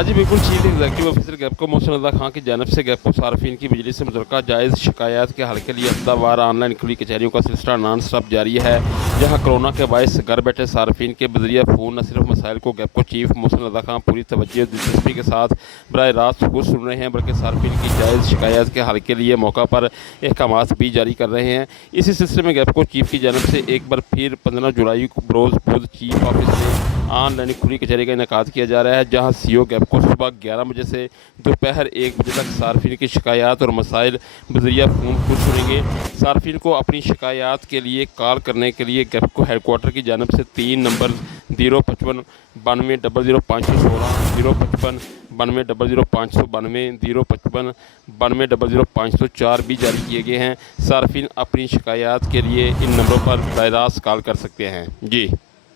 हाँ जी, बिल्कुल chief executive officer गैपको Mohsin रज़ा खां की जानिब से गैपको सार्फिन की बिजली से मुतल्लिक़ जायज़ शिकायत के हल के लिए हफ्तावार ऑनलाइन खुली कचहरियों का सिलसिला नॉन स्टॉप जारी है, जहाँ कोरोना के बायस घर बैठे सार्फिन के बज़रिया फ़ोन न सिर्फ मसाइल को गैपको चीफ मोहसिन रज़ा खां पूरी तवज्जो दिलचस्पी के साथ बराह रास्त खुद सुन रहे हैं, बल्कि सार्फिन की जायज़ शिकायत के हल के लिए मौका पर अहकामात भी जारी कर रहे हैं। इसी सिलसिले में गैपको चीफ की जानिब से एक बार फिर 15 जुलाई को बरोज़ बुध चीफ ऑफिस में ऑनलाइन खुली कचहरी का इनेकाद किया जा रहा है, जहां सीओ गैपको सुबह 11 बजे से दोपहर 1 बजे तक सार्फिन की शिकायत और मसाइल बज़रिया फ़ोन खुद सुनेंगे। सार्फिन को अपनी शिकायत के लिए कॉल करने के लिए गैपको हेडकोार्टर की जानिब से 3 नंबर 055 92 00 516, 055 92 00 592, 055 92 00 504 भी जारी किए गए हैं। सार्फिन अपनी शिकायत के लिए इन नंबरों पर बराह रास्त कॉल कर सकते हैं। जी।